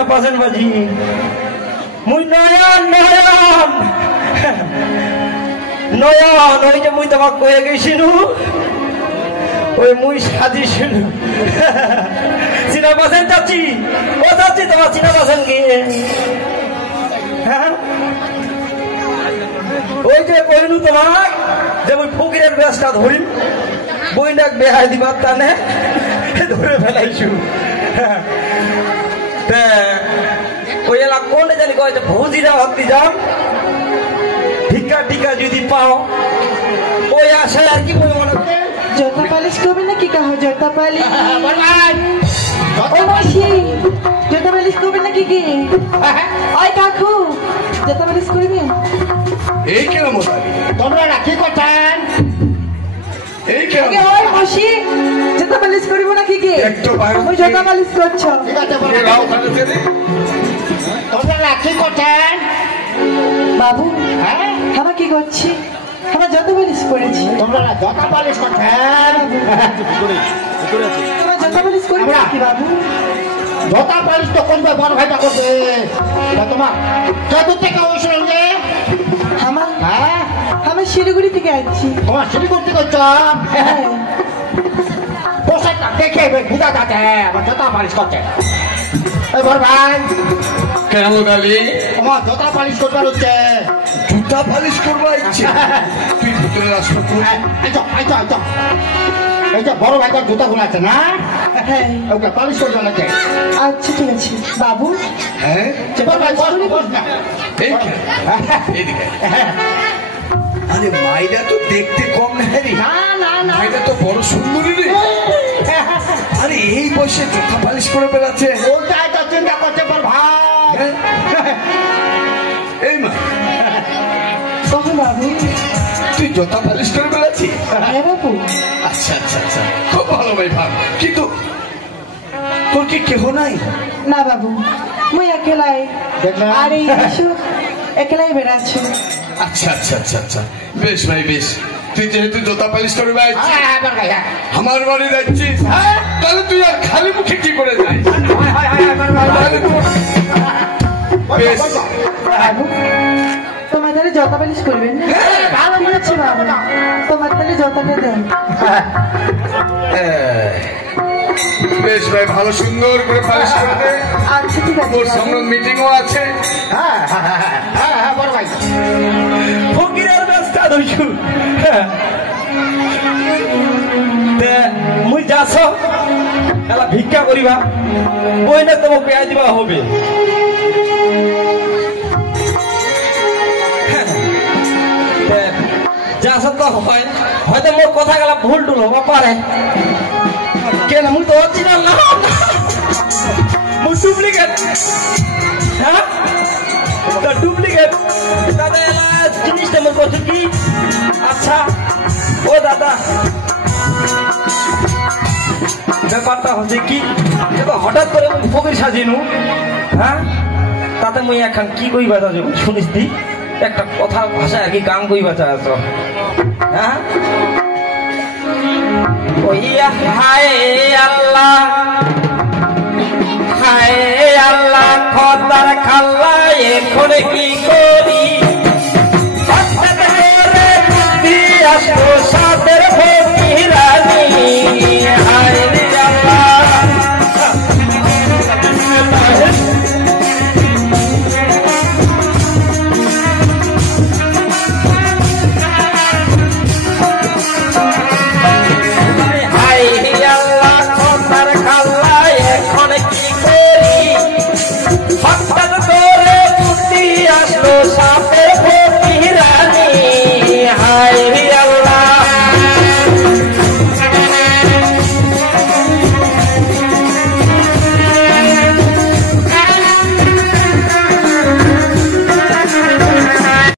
চিনা পাছেন বাজি মুই নয়ন নয়ন নয়ন ওই যে মুই তোমাক কয়ে গেছিনু ওই মুই সাজিছিনু চিনা পাছেন চাচি ও চাচি তোমার চিনা পাছেন কি হ্যাঁ ওই যে কইনু তোমার যে মুই ফকিরের বেশটা ধরিম বইনাক বেহাই দিবার টানে ধরে ফেলাইছু ওই এলা কোনে জানি কয়েছে ভৌজিরা ভাবতে যাম ঠিকা ঠিকা যদি পাও ওই আশায় আর কি বই মনে জুতা পালিশ করবে নাকি কাহো জুতা পালিশ ও মাসি জুতা পালিশ করবে নাকি কি ওই কাকু জুতা পালিশ করবে এই কেন মোটালি তোমরা রাখি করছেন এই কেন ওই মাসি জুতা পালিশ করব নাকি কি একটু বাইরে ওই জুতা পালিশ করছো ঠিক আছে রাও খাতে চলে তোমরা রাখি করছেন বাবু হ্যাঁ আমরা কি করছি আমরা জুতা পালিশ করেছি তোমরা জুতা পালিশ করছেন আমরা জুতা পালিশ করি নাকি বাবু জুতা পালিশ তো করবে বড় ভাইটা করবে তোমার কত টাকা হয়েছিল রে আমার হ্যাঁ আমি শিলিগুড়ি থেকে আসছি তোমার শিলিগুড়ি করছ হ্যাঁ পোশাকটা দেখে বুঝা যাচ্ছে আমার জুতা পালিশ করছে এই বড় ভাই কেন গালি তোমার জুতা পালিশ করবার হচ্ছে জুতা পালিশ করবো ইচ্ছে তুই ভিতরে আসবো এই যে বড় ভাইটার জুতা গুলো আছে না হ্যাঁ ওকে পালিশ করবে নাকি আচ্ছা ঠিক আছে বাবু হ্যাঁ বড় ভাই বস না এই কে? এদিকে আরে মাইরা তো দেখতে কম না রে না না না মাইরা তো বড় সুন্দরী রে আরে এই বয়সে জুতা পালিশ করে বেড়াচ্ছে ওটাই তো চিন্তা করছে বড় ভাই হ্যাঁ? এই মা কখন বাবু তুই জুতা পালিশ করে বেড়াচ্ছিস হ্যাঁ বাবু আচ্ছা আচ্ছা আচ্ছা খুব ভালো ভাই ভাব কিন্তু তোর কি কেহ নাই না বাবু মুই একলাই দেখলাম। আর এই একলাই বেড়াচ্ছ আচ্ছা আচ্ছা আচ্ছা আচ্ছা বেশ ভাই বেশ তুই যেহেতু জুতা পালিশ করে বেড়াচ্ছিস হ্যাঁ বড় ভাই হ্যাঁ আমার বাড়ি যাচ্ছিস তাহলে তুই আর খালি মুখে কি করে যাই তাহলে বেশ বাবু তোমার তাহলে জতা পালিশ করবেন না ভালো বলেছি বাবু তোমার তাহলে জতাটা দেন বেশ ভাই ভালো সুন্দর করে পালিশ করে দে আচ্ছা ঠিক আছে তোর বাবু। সামনে মিটিংও আছে হ্যাঁ বড় ভাই ফকিরের বেশটা ধরিছু মুই যাস এলা ভিক্ষা করিবা বইনে তোমাকে পেঁয়াজ দিবা হবে যাস তো হয় হয়তো মোর কথা গেলা ভুল টুল হবা পারে কেন মুই তো অরিজিনাল না মুই ডুপ্লিকেট হ্যাঁ ডুপ্লিকেট দাদা জিনিসটা মোর করছো কি আচ্ছা ও দাদা ব্যাপারটা হচ্ছে কি হঠাৎ করে ফকির সাজিনু হ্যাঁ তাতে মুই এখন কি কইবা যাবো শুনিস দি একটা কথা ভাষা আর কি গান কইবা চা আছো হ্যাঁ ওইয়া হায় আল্লাহ হায় আল্লাহ খদার খাল্লা এখন কি